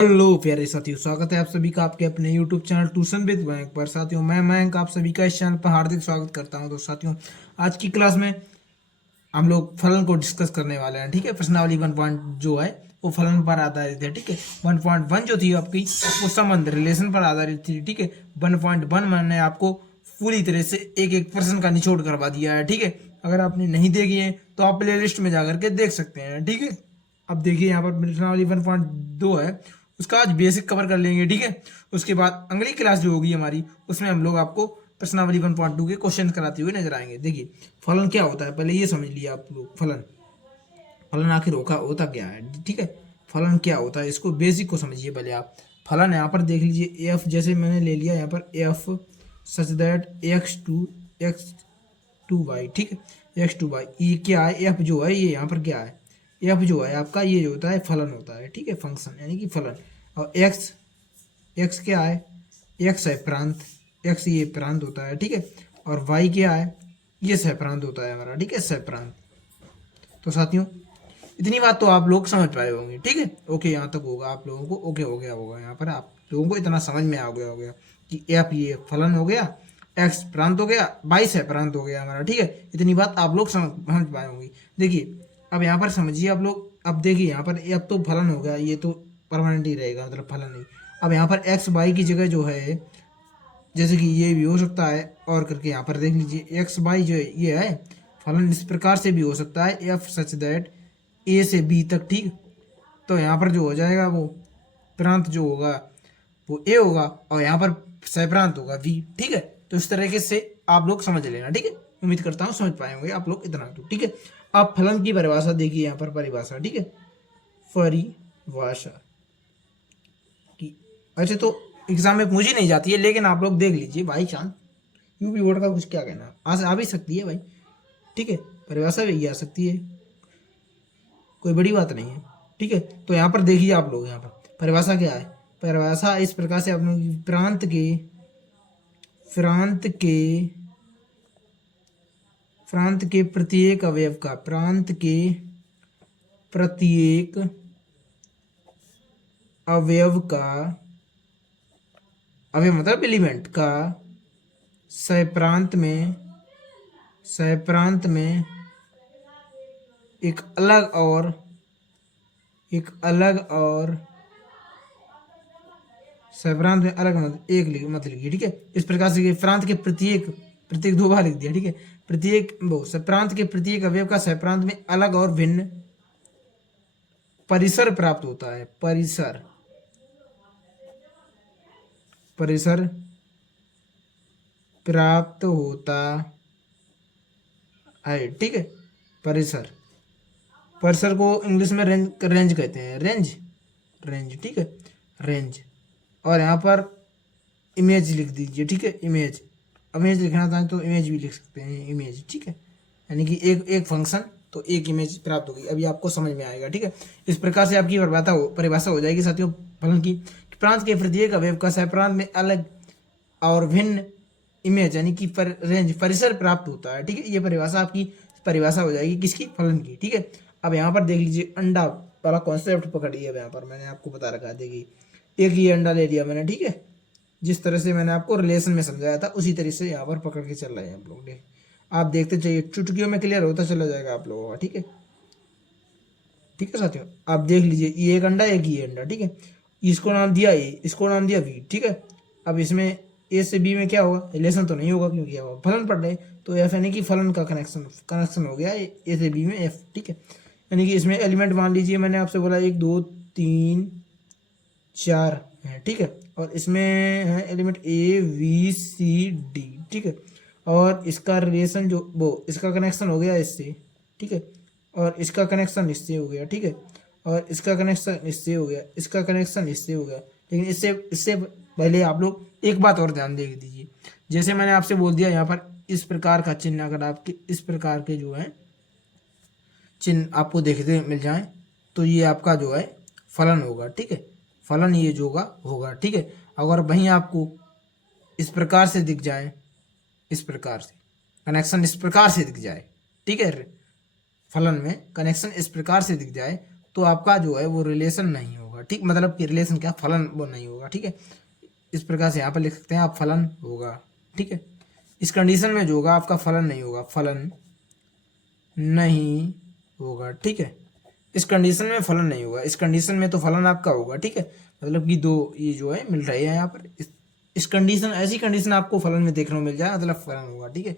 Hello प्यारे साथियों, स्वागत है आप सभी का आपके अपने YouTube channel tuition with bank पर। साथियों, मैं मयंक आप सभी का इस चैनल पर हार्दिक स्वागत करता हूं। तो साथियों, आज की क्लास में हम लोग फलन को डिस्कस करने वाले हैं। ठीक है, प्रश्नावली 1 पॉइंट जो है वो फलन पर आधारित है। ठीक है, 1.1 जो थी आपकी वो संबंध रिलेशन पर आधारित थी। ठीक है, 1.1 मैंने आपको पूरी तरह से एक एक प्रश्न का निचोड़ करवा दिया है। ठीक है, अगर आपने नहीं देखी है तो आप प्ले लिस्ट में जाकर के देख सकते हैं। ठीक है, अब देखिए यहाँ पर प्रश्नावली 1.2 है, उसका आज बेसिक कवर कर लेंगे। ठीक है, उसके बाद अगली क्लास जो होगी हमारी उसमें हम लोग आपको प्रश्नावली 1.2 के क्वेश्चन कराते हुए नजर आएंगे। देखिए, फलन क्या होता है पहले ये समझ लिया आप लोग। फलन फलन आखिर होता क्या है। ठीक है, फलन क्या होता है इसको बेसिक को समझिए पहले आप। फलन यहाँ पर देख लीजिए, एफ जैसे मैंने ले लिया यहाँ पर F such that X to Y. ठीक है, एक्स टू वाई ये क्या है, एफ जो है ये यहाँ पर क्या है, एफ जो है आपका ये जो होता है फलन होता है। ठीक है, फंक्शन यानी कि फलन। और एक्स एक्स क्या है, एक्स है प्रांत, एक्स ये प्रांत होता है। ठीक है, और वाई क्या है, ये सहप्रांत होता है हमारा। ठीक है, सहप्रांत। तो साथियों, इतनी बात तो आप लोग समझ पाए होंगे। ठीक है, ओके यहाँ तक होगा आप लोगों को, ओके हो गया होगा यहाँ पर आप लोगों को इतना समझ में आ गया हो गया कि एफ ये फलन हो गया, एक्स प्रांत हो गया, बाई सहप्रांत हो गया हमारा। ठीक है, इतनी बात आप लोग समझ पाए होंगे। देखिए, अब यहाँ पर समझिए आप लोग। अब देखिए यहाँ पर अब तो फलन हो गया, ये तो परमानेंट ही रहेगा, मतलब फलन नहीं। अब यहाँ पर एक्स बाई की जगह जो है, जैसे कि ये भी हो सकता है और करके यहाँ पर देख लीजिए एक्स बाई जो है ये है फलन। इस प्रकार से भी हो सकता है, एफ सच दैट ए से बी तक। ठीक, तो यहाँ पर जो हो जाएगा वो प्रांत जो होगा वो ए होगा और यहाँ पर सहप्रांत होगा वी। ठीक है, तो इस तरीके से आप लोग समझ लेना। ठीक है, उम्मीद करता हूँ समझ पाए होंगे आप लोग इतना तो। ठीक है, अब फलन की परिभाषा देखिए यहाँ पर परिभाषा। ठीक है, परिभाषा की वैसे तो एग्जाम में पूछी नहीं जाती है, लेकिन आप लोग देख लीजिए भाई चांद यूपी बोर्ड का कुछ क्या कहना, आज आ भी सकती है भाई। ठीक है, परिभाषा भी आ सकती है, कोई बड़ी बात नहीं है। ठीक है, तो यहाँ पर देखिए आप लोग, यहाँ पर परिभाषा क्या है। परिभाषा इस प्रकार से आप लोग प्रांत के प्रत्येक अवयव का, प्रांत के प्रत्येक अवयव का, अवयव मतलब एलिमेंट का सह प्रांत में एक अलग और सह प्रांत में अलग मत लिखिए। ठीक है, इस प्रकार से प्रांत के प्रत्येक प्रत्येक दो बार लिख दिया। ठीक है, प्रत्येक वो सह प्रांत के प्रत्येक अवयव का सह प्रांत में अलग और भिन्न परिसर प्राप्त होता है। परिसर प्राप्त होता है। ठीक है, परिसर परिसर को इंग्लिश में रेंज कहते हैं, रेंज। ठीक है, रेंज। और यहाँ पर इमेज लिख दीजिए। ठीक है, इमेज लिखना चाहें तो इमेज भी लिख सकते हैं, इमेज। ठीक है, यानी कि एक फंक्शन तो एक इमेज प्राप्त होगी। अभी आपको समझ में आएगा। ठीक है, इस प्रकार से आपकी परिभाषा हो जाएगी साथियों फलन की। प्रांत के प्रत्येक अवयव का सहप्रांत में अलग और भिन्न इमेज यानी कि रेंज परिसर प्राप्त होता है। ठीक है, ये परिभाषा आपकी परिभाषा हो जाएगी किसकी, फलन की। ठीक है, अब यहाँ पर देख लीजिए अंडा वाला कॉन्सेप्ट पकड़िए। अब यहाँ पर मैंने आपको बता रखा है, देखिए एक ये अंडा ले लिया मैंने। ठीक है, जिस तरह से मैंने आपको रिलेशन में समझाया था उसी तरह से यहाँ पर पकड़ के चल रहे हैं आप लोग। आप देखते चाहिए, चुटकियों में क्लियर होता चला जाएगा आप लोगों का। ठीक है, ठीक है साथियों, आप देख लीजिए ये एक अंडा, एक ये अंडा। ठीक है, इसको नाम दिया ए, इसको नाम दिया बी। ठीक है, अब इसमें ए से बी में क्या होगा, रिलेशन तो नहीं होगा क्योंकि अब फलन पढ़ रहे, तो एफ यानी कि फलन का कनेक्शन हो गया ए से बी में एफ। ठीक है, यानी कि इसमें एलिमेंट मान लीजिए मैंने आपसे बोला 1 2 3 4 है। ठीक है, और इसमें है element A B C D. ठीक है, और इसका रिलेशन जो वो इसका कनेक्शन हो गया इससे। ठीक है, और इसका कनेक्शन इससे हो गया। ठीक है, और इसका कनेक्शन इससे हो गया, इसका कनेक्शन इससे हो गया। लेकिन इससे इससे पहले आप लोग एक बात और ध्यान दे दीजिए। जैसे मैंने आपसे बोल दिया यहाँ पर इस प्रकार का चिन्ह, अगर आपके इस प्रकार के जो है चिन्ह आपको देखते मिल जाए तो ये आपका जो है फलन होगा। ठीक है, फलन ये जो होगा। ठीक है, अगर वहीं आपको इस प्रकार से दिख जाए, इस प्रकार से कनेक्शन इस प्रकार से दिख जाए। ठीक है, फलन में कनेक्शन इस प्रकार से दिख जाए तो आपका जो है वो रिलेशन नहीं होगा। होगा, ठीक, मतलब कि रिलेशन क्या, फलन वो नहीं होगा, ठीक है। इस प्रकार से यहाँ पर लिख सकते हैं आप फलन होगा, ठीक है। इस कंडीशन में जो होगा आपका फलन नहीं होगा, फलन नहीं होगा, ठीक है। इस कंडीशन में फलन नहीं होगा, इस कंडीशन में तो फलन आपका होगा, ठीक है। मतलब कि दो ये जो है मिल रहे हैं यहाँ पर, इस कंडीशन, ऐसी कंडीशन आपको फलन में देखने को मिल जाए मतलब फलन होगा, ठीक है।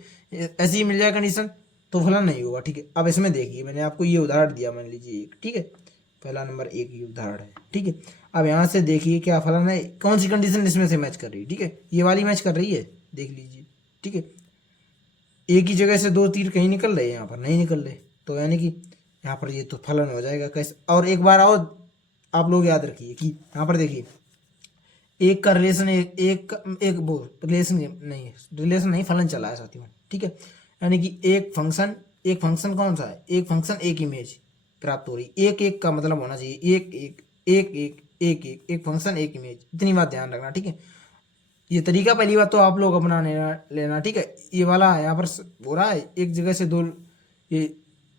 ऐसी ही मिल जाए कंडीशन तो फलन नहीं होगा, ठीक है। अब इसमें देखिए मैंने आपको ये उदाहरण दिया, मान लीजिए एक, ठीक है, पहला नंबर एक ये उदाहरण है, ठीक है। अब यहाँ से देखिए क्या फलन है, कौन सी कंडीशन इसमें से मैच कर रही है, ठीक है, ये वाली मैच कर रही है, देख लीजिए, ठीक है। एक ही जगह से दो तीर कहीं निकल रहे हैं, यहाँ पर नहीं निकल रहे, तो यानी कि यहाँ पर ये तो फलन हो जाएगा कैसे। और एक बार और आप लोग याद रखिए कि यहाँ पर देखिए एक का रिलेशन एक वो रिलेशन नहीं है, रिलेशन नहीं फलन चला है साथियों, ठीक है। यानी कि एक फंक्शन कौन सा है, एक फंक्शन एक इमेज प्राप्त हो रही, एक एक का मतलब होना चाहिए एक एक एक एक एक एक एक फंक्शन एक इमेज, इतनी बात ध्यान रखना, ठीक है। ये तरीका पहली बात तो आप लोग अपना लेना, ठीक है। ये वाला यहाँ पर हो रहा है एक जगह से दो ये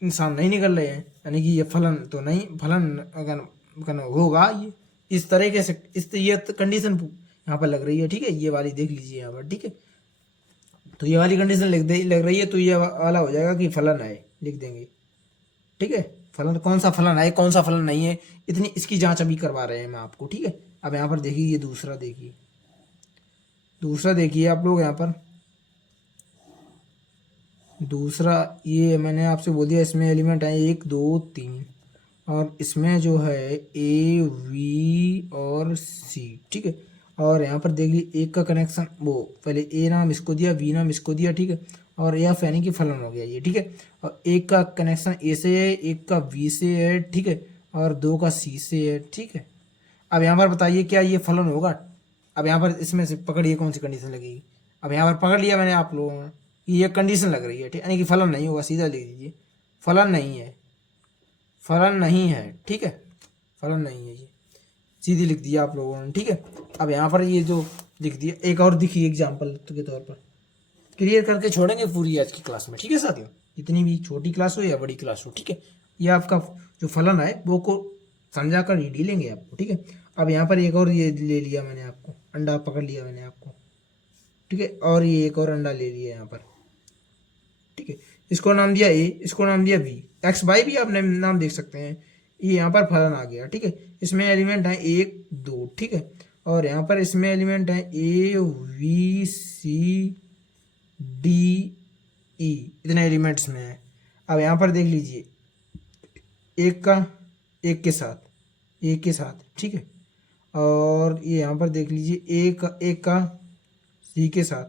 इंसान नहीं निकल रहे हैं, यानी कि ये फलन तो नहीं, फलन अगर होगा ये इस तरीके से, ये कंडीशन यहाँ पर लग रही है, ठीक है। ये वाली देख लीजिए यहाँ पर, ठीक है। तो ये वाली कंडीशन लग रही है, तो ये वाला हो जाएगा कि फलन है, लिख देंगे, ठीक है। फलन कौन सा फलन है कौन सा फलन नहीं है, इतनी इसकी जांच अभी करवा रहे हैं मैं आपको, ठीक है। अब यहाँ पर देखिए ये दूसरा देखिए आप लोग यहाँ पर, दूसरा ये मैंने आपसे बोल दिया, इसमें एलिमेंट है 1 2 3 और इसमें जो है ए वी और सी, ठीक है। और यहाँ पर देखिए एक का कनेक्शन, वो पहले ए नाम इसको दिया, वी नाम इसको दिया, ठीक है। और एफ यानी कि फलन हो गया ये, ठीक है। और एक का कनेक्शन ए से है, एक का वी से है, ठीक है, और दो का सी से है, ठीक है। अब यहाँ पर बताइए क्या ये फलन होगा। अब यहाँ पर इसमें से पकड़िए कौन सी कंडीशन लगेगी। अब यहाँ पर पकड़ लिया मैंने आप लोगों ने कि ये कंडीशन लग रही है, ठीक, यानी कि फलन नहीं होगा, सीधा लिख दीजिए फलन नहीं है, फलन नहीं है, ठीक है, फलन नहीं है, ये सीधी लिख दिया आप लोगों ने, ठीक है। अब यहाँ पर ये जो लिख दिया, एक और दिखिए एग्जाम्पल के तौर पर, क्लियर करके छोड़ेंगे पूरी आज की क्लास में, ठीक है साथियों, इतनी भी छोटी क्लास हो या बड़ी क्लास हो, ठीक है। ये आपका जो फलन है वो को समझा कर ही लेंगे आपको, ठीक है। अब यहाँ पर एक और ये ले लिया मैंने आपको, अंडा पकड़ लिया मैंने आपको, ठीक है, और ये एक और अंडा ले लिया यहाँ पर, ठीक है। इसको नाम दिया ए, इसको नाम दिया बी, एक्स वाई भी आप नाम देख सकते हैं। ये यहाँ पर फलन आ गया, ठीक है। इसमें एलिमेंट है 1 2, ठीक है। और यहाँ पर इसमें एलिमेंट है ए वी सी डी ई, इतने एलिमेंट्स में है। अब यहाँ पर देख लीजिए एक का एक के साथ, ठीक है। और ये यहाँ पर देख लीजिए एक का सी के साथ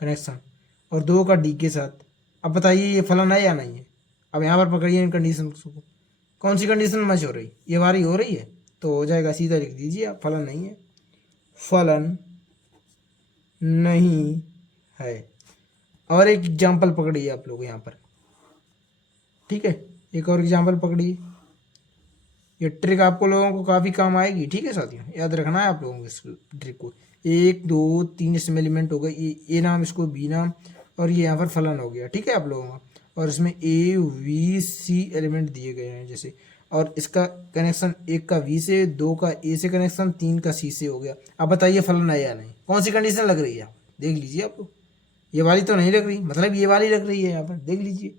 कनेक्शन और दो का डी के साथ। अब बताइए ये फलन है या नहीं है। अब यहाँ पर पकड़िए इन कंडीशन को, कौन सी कंडीशन मैच हो रही, ये वाली हो रही है, तो हो जाएगा, सीधा लिख दीजिए आप फलन नहीं है, फलन नहीं है। और एक एग्जाम्पल पकड़िए आप लोग यहाँ पर, ठीक है, एक और एग्जाम्पल पकड़िए। ये ट्रिक आपको लोगों को काफ़ी काम आएगी, ठीक है साथियों, याद रखना है आप लोगों को इस ट्रिक को। 1 2 3 इसमें एलिमेंट हो गए, ए नाम इसको बी नाम, और ये यहाँ पर फलन हो गया, ठीक है आप लोगों का। और इसमें ए वी सी एलिमेंट दिए गए हैं जैसे, और इसका कनेक्शन एक का वी से, दो का ए से कनेक्शन, 3 का सी से हो गया। अब बताइए फलन है या नहीं, कौन सी कंडीशन लग रही है, देख लीजिए आप लोग। ये वाली तो नहीं लग रही, मतलब ये वाली लग रही है, यहाँ पर देख लीजिए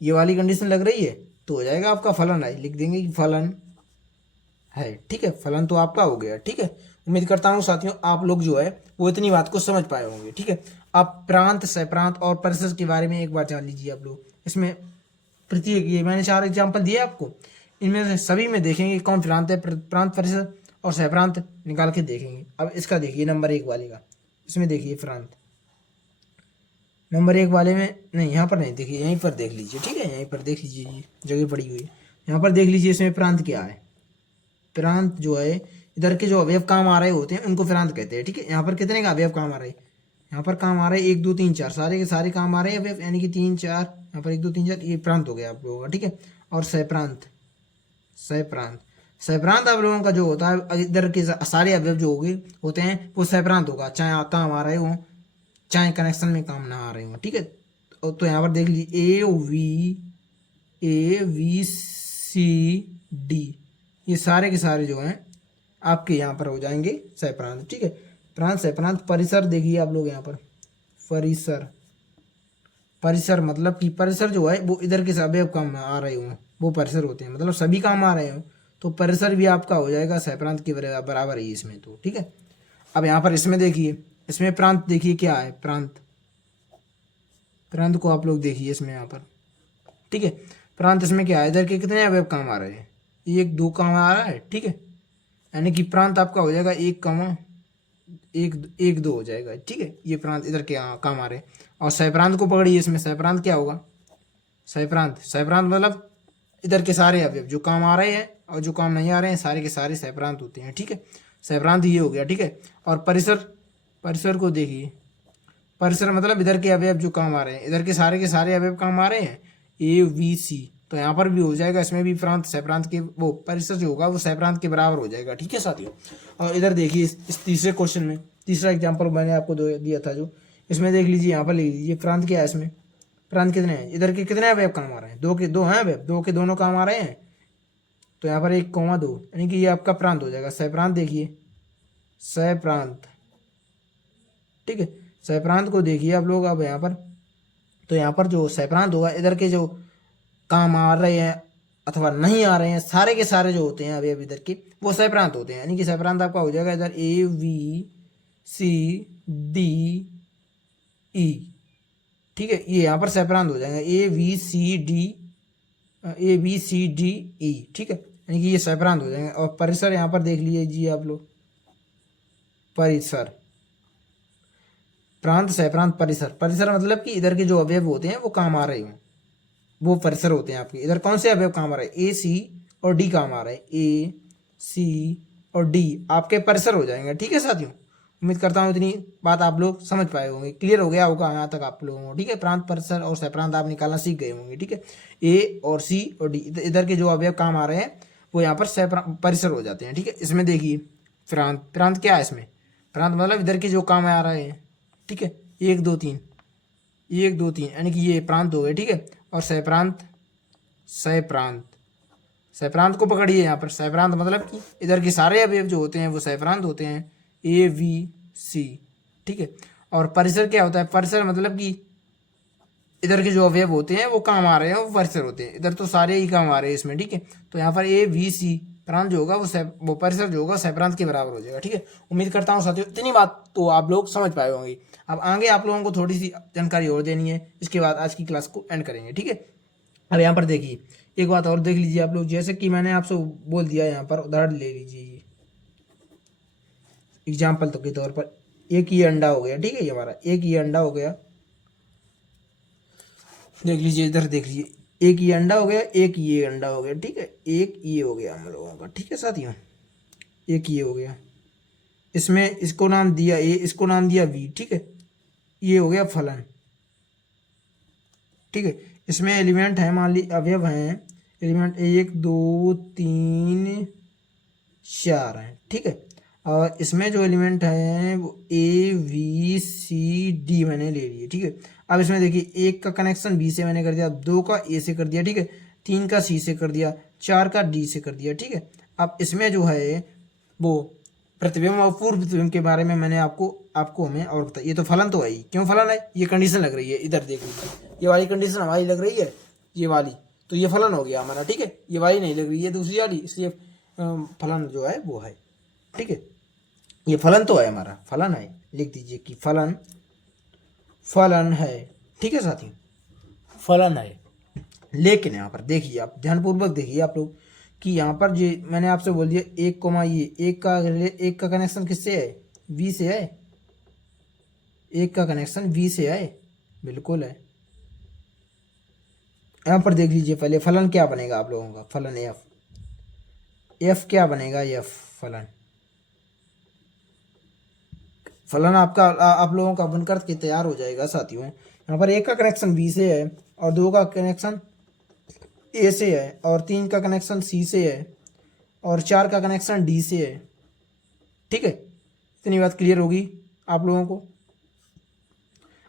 ये वाली कंडीशन लग रही है, तो हो जाएगा आपका फलन है, लिख देंगे कि फलन है, ठीक है। फलन तो आपका हो गया, ठीक है। उम्मीद करता हूँ साथियों आप लोग जो है वो इतनी बात को समझ पाए होंगे, ठीक है। आप प्रांत सहप्रांत और परिसर के बारे में एक बार जान लीजिए आप लोग। इसमें प्रत्येक, ये मैंने 4 एग्जाम्पल दिए आपको, इनमें से सभी में देखेंगे कौन प्रांत है, प्रांत परिसर और सहप्रांत निकाल के देखेंगे। अब इसका देखिए नंबर 1 वाले का, इसमें देखिए प्रांत नंबर 1 वाले में नहीं, यहाँ पर नहीं, देखिए यहीं पर देख लीजिए, ठीक है, यहीं पर देख लीजिए, ये जगह पड़ी हुई है, यहाँ पर देख लीजिए इसमें प्रांत क्या है। प्रांत जो है इधर के जो अवयव काम आ रहे होते हैं उनको प्रांत कहते हैं, ठीक है। यहाँ पर कितने का अवयव काम आ रहे हैं, यहाँ पर काम आ रहे हैं 1 2 3 4, सारे के सारे काम आ रहे हैं अवयव, यानी कि 3 4, यहाँ पर 1 2 3 4, ये प्रांत हो गया आप लोगों का, ठीक है। और सहप्रांत आप लोगों का जो होता है, इधर के सारे अवयव जो होते हैं वो सहप्रांत होगा, चाहे आता काम आ रहे हो चाहे कनेक्शन में काम ना आ रहे हो, ठीक है। तो यहाँ पर देख लीजिए ए वी सी डी, ये सारे के सारे जो हैं आपके यहाँ पर हो जाएंगे सह प्रांत, ठीक है। प्रांत सह प्रांत परिसर देखिए आप लोग यहाँ पर, परिसर, परिसर मतलब कि परिसर जो है वो इधर के सभी काम आ रहे हों वो परिसर होते हैं, मतलब सभी काम आ रहे हों तो परिसर भी आपका हो जाएगा सह प्रांत के बराबर ही इसमें तो, ठीक है। अब यहाँ पर इसमें देखिए, इसमें प्रांत देखिए क्या है, प्रांत, प्रांत को आप लोग देखिए इसमें यहाँ पर, ठीक है। प्रांत इसमें क्या है, इधर के कितने अवयव काम आ रहे हैं, एक दो काम आ रहा है, ठीक है। यानी कि प्रांत आपका हो जाएगा एक कमा एक, एक दो हो जाएगा, ठीक है। ये प्रांत इधर के काम आ रहे हैं। और सहप्रांत को पकड़िए, इसमें सहप्रांत क्या होगा, सहप्रांत, सहप्रांत मतलब इधर के सारे अवयव जो काम आ रहे हैं और जो काम नहीं आ रहे हैं सारे के सारे सहप्रांत होते हैं, ठीक है। सहप्रांत ये हो गया, ठीक है। और परिसर, परिसर को देखिए, परिसर मतलब इधर के अवयव जो काम आ रहे हैं, इधर के सारे अवयव काम आ रहे हैं, ए बी सी, तो यहाँ पर भी हो जाएगा, इसमें भी प्रांत सहप्रांत के वो परिसर जो होगा वो सहप्रांत के बराबर हो जाएगा, ठीक है साथियों। और इधर देखिए इस तीसरे क्वेश्चन में, तीसरा एग्जाम्पल मैंने आपको दिया था जो, इसमें देख लीजिए, यहाँ पर लिख लीजिए प्रांत क्या है, इसमें प्रांत कितने हैं, इधर के कितने अवयव काम आ रहे हैं, दो के दो हैं अवयव, दो के दोनों काम आ रहे हैं, तो यहाँ पर एक कौमा दो, यानी कि ये आपका प्रांत हो जाएगा। सहप्रांत देखिए, सहप्रांत, ठीक है। सहप्रांत को देखिए आप लोग अब यहाँ पर, तो यहाँ पर जो सहप्रांत होगा इधर के जो काम आ रहे हैं अथवा नहीं आ रहे हैं सारे के सारे जो होते हैं अवयव इधर के वो सहप्रांत होते हैं, यानी कि सहप्रांत आपका हो जाएगा इधर A V C D E, ठीक है। ये यहाँ पर सहप्रांत हो जाएगा A B C D, A B C D E, ठीक है, यानी कि ये सहप्रांत हो जाएंगे। और परिसर यहाँ पर देख लीजिए आप लोग, परिसर, प्रांत सहप्रांत परिसर, परिसर मतलब कि इधर के जो अवयव होते हैं वो काम आ रहे हों वो परिसर होते हैं आपके। इधर कौन से अवयव काम आ रहे हैं, ए सी और डी काम आ रहे हैं, ए सी और डी आपके परिसर हो जाएंगे, ठीक है साथियों। उम्मीद करता हूँ इतनी बात आप लोग समझ पाए होंगे, क्लियर हो गया होगा यहाँ तक आप लोगों को, ठीक है। प्रांत, परिसर और सहप्रांत आप निकालना सीख गए होंगे, ठीक है। ए और सी और डी इधर के जो अवयव काम आ रहे हैं वो यहाँ पर सह परिसर हो जाते हैं, ठीक है। इसमें देखिए प्रांत, प्रांत क्या है इसमें, प्रांत मतलब इधर के जो काम आ रहे हैं, ठीक है, एक दो तीन, एक दो तीन, यानी कि ये प्रांत हो गए, ठीक है। और सहप्रांत, सहप्रांत, सहप्रांत को पकड़िए यहाँ पर, सहप्रांत मतलब कि इधर के सारे अवयव जो होते हैं वो सहप्रांत होते हैं, ए वी सी, ठीक है। और परिसर क्या होता है, परिसर मतलब कि इधर के जो अवयव होते हैं वो काम आ रहे हैं वो परिसर होते हैं, इधर तो सारे ही काम आ रहे हैं इसमें, ठीक है। तो यहाँ पर ए वी सी प्रांत जो होगा वो परिसर जो होगा सहप्रांत के बराबर हो जाएगा, ठीक है। उम्मीद करता हूँ साथियों इतनी बात तो आप लोग समझ पाए होंगे। अब आगे आप लोगों को थोड़ी सी जानकारी और देनी है, इसके बाद आज की क्लास को एंड करेंगे, ठीक है। अब यहाँ पर देखिए एक बात और देख लीजिए आप लोग, जैसे कि मैंने आपसे बोल दिया, यहाँ पर उदाहरण ले लीजिए एग्जाम्पल तो के तौर पर, एक ये अंडा हो गया, ठीक है, ये हमारा एक ये अंडा हो गया, देख लीजिए इधर देख लीजिए, एक ये अंडा हो गया, एक ये अंडा हो गया, ठीक है, एक ये हो गया हम लोगों का, ठीक है साथियों, एक ये हो गया, इसमें इसको नाम दिया ए, इसको नाम दिया बी, ठीक है, ये हो गया फलन, ठीक है। इसमें एलिमेंट है, मान ली अवयव हैं, एलिमेंट एक दो तीन चार हैं, ठीक है। और इसमें जो एलिमेंट हैं वो ए वी सी डी मैंने ले लिए, ठीक है। अब इसमें देखिए एक का कनेक्शन बी से मैंने कर दिया, दो का ए से कर दिया, ठीक है, तीन का सी से कर दिया, चार का डी से कर दिया, ठीक है। अब इसमें जो है वो प्रतिबिंब और पूर्व प्रतिबिंब के बारे में मैंने आपको हमें और बताया, ये तो फलन तो है ही, क्यों फलन है, ये कंडीशन लग रही है, इधर देख लीजिए ये वाली कंडीशन हमारी लग रही है, ये वाली, तो ये फलन हो गया हमारा, ठीक है। ये वाली नहीं लग रही है दूसरी वाली, इसलिए फलन जो है वो है, ठीक है। ये फलन तो है हमारा, फलन है, लिख दीजिए कि फलन, फलन है, ठीक है साथियों, फलन है। लेकिन यहाँ पर देखिए आप ध्यानपूर्वक देखिए आप लोग कि यहाँ पर जो मैंने आपसे बोल दिया एक कोमा ये, एक का कनेक्शन किससे है, वी से है, एक का कनेक्शन वी से है, बिल्कुल है। यहाँ पर देख लीजिए पहले फलन क्या बनेगा आप लोगों का, फलन एफ, एफ क्या बनेगा, एफ फलन, फलन आपका आप लोगों का बनकर के तैयार हो जाएगा साथियों। यहाँ पर एक का कनेक्शन बी से है और दो का कनेक्शन ए से है और तीन का कनेक्शन सी से है और चार का कनेक्शन डी से है, ठीक है। इतनी बात क्लियर होगी आप लोगों को।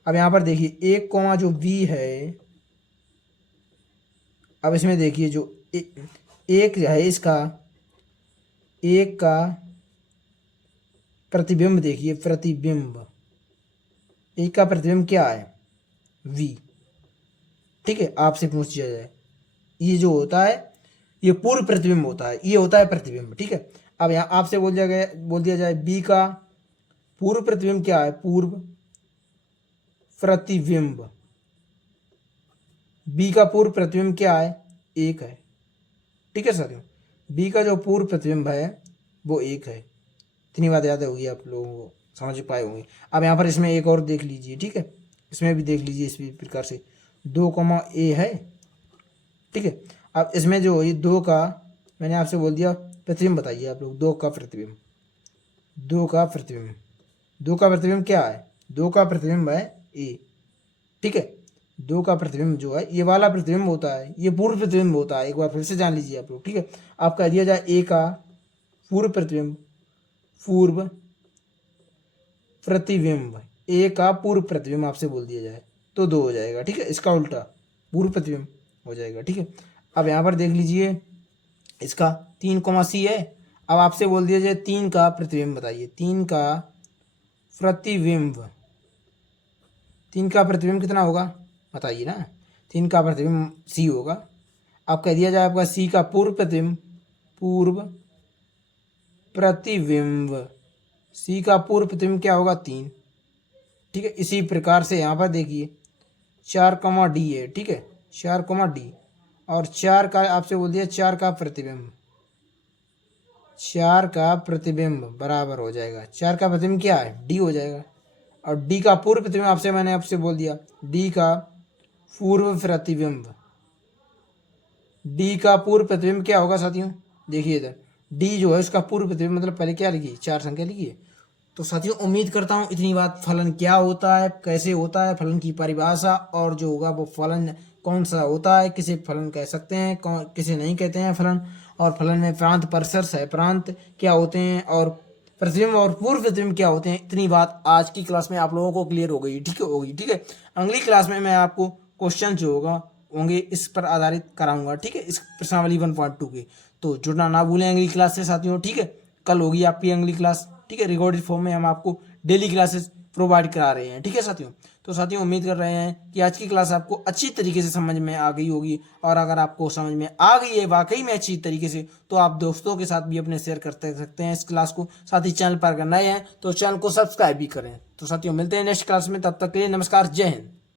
अब यहाँ पर देखिए एक कोमा जो बी है, अब इसमें देखिए जो एक है इसका एक का प्रतिबिंब देखिए, प्रतिबिंब, एक का प्रतिबिंब क्या है, v, ठीक है। आपसे पूछ दिया जाए, ये जो होता है ये पूर्व प्रतिबिंब होता है, ये होता है प्रतिबिंब, ठीक है। अब यहाँ आपसे बोल दिया जाए b का पूर्व प्रतिबिंब क्या है, पूर्व प्रतिबिंब, b का पूर्व प्रतिबिंब क्या है, एक है, ठीक है साथियों। b का जो पूर्व प्रतिबिंब है वो एक है। इतनी बात याद होगी, आप लोगों को समझ पाए होंगे। अब यहाँ पर इसमें एक और देख लीजिए, ठीक है, इसमें भी देख लीजिए इस प्रकार से 2, a है, ठीक है। अब इसमें जो ये 2 का, मैंने आपसे बोल दिया प्रतिबिंब बताइए आप लोग, 2 का प्रतिबिंब, 2 का प्रतिबिंब, 2 का प्रतिबिंब क्या है, 2 का प्रतिबिंब है a, ठीक है। 2 का प्रतिबिंब जो है ये वाला प्रतिबिंब होता है, ये पूर्व प्रतिबिंब होता है, एक बार फिर से जान लीजिए आप लोग, ठीक है। आप कह दिया जाए a का पूर्व प्रतिबिंब, पूर्व प्रतिबिंब, a का पूर्व प्रतिबिंब आपसे बोल दिया जाए तो 2 हो जाएगा, ठीक है। इसका उल्टा पूर्व प्रतिबिंब हो जाएगा, ठीक है। अब यहाँ पर देख लीजिए इसका 3, c है। अब आपसे बोल दिया जाए 3 का प्रतिबिंब बताइए, 3 का प्रतिबिंब, 3 का प्रतिबिंब कितना होगा बताइए ना, 3 का प्रतिबिंब c होगा। अब कह दिया जाए आपका c का पूर्व प्रतिबिंब, पूर्व प्रतिबिंब, c का पूर्व प्रतिबिंब क्या होगा, 3, ठीक है। इसी प्रकार से यहाँ पर देखिए 4, d है, ठीक है, 4, d, और 4 का आपसे बोल दिया 4 का प्रतिबिंब, 4 का प्रतिबिंब बराबर हो जाएगा, 4 का प्रतिबिंब क्या है, d हो जाएगा। और d का पूर्व प्रतिबिंब मैंने आपसे बोल दिया, d का पूर्व प्रतिबिंब, d का पूर्व प्रतिबिंब क्या होगा साथियों, देखिए इधर d जो है उसका पूर्व प्रतिबिंब, मतलब पहले क्या लिखिए, 4 संख्या लिखिए। तो साथियों उम्मीद करता हूँ इतनी बात, फलन क्या होता है, कैसे होता है, फलन की परिभाषा, और जो होगा वो फलन कौन सा होता है, किसे फलन कह सकते हैं, कौन किसे नहीं कहते हैं फलन, और फलन में प्रांत, परिसर, सहप्रांत क्या होते हैं, और प्रतिबिंब और पूर्व प्रतिबिंब क्या होते हैं, इतनी बात आज की क्लास में आप लोगों को क्लियर हो गई, ठीक होगी, ठीक है। अगली क्लास में मैं आपको क्वेश्चन जो होंगे इस पर आधारित कराऊंगा, ठीक है, इस प्रश्नावली 1.2 के। तो जुड़ना ना भूलें अगली क्लास से साथियों, ठीक है। कल होगी आपकी अगली क्लास, ठीक है। रिकॉर्डेड फॉर्म में हम आपको डेली क्लासेस प्रोवाइड करा रहे हैं, ठीक है साथियों। तो साथियों उम्मीद कर रहे हैं कि आज की क्लास आपको अच्छी तरीके से समझ में आ गई होगी, और अगर आपको समझ में आ गई है वाकई में अच्छी तरीके से, तो आप दोस्तों के साथ भी अपने शेयर करते सकते हैं इस क्लास को। साथ ही चैनल पर अगर नए हैं तो चैनल को सब्सक्राइब भी करें। तो साथियों मिलते हैं नेक्स्ट क्लास में, तब तक के लिए नमस्कार, जय हिंद।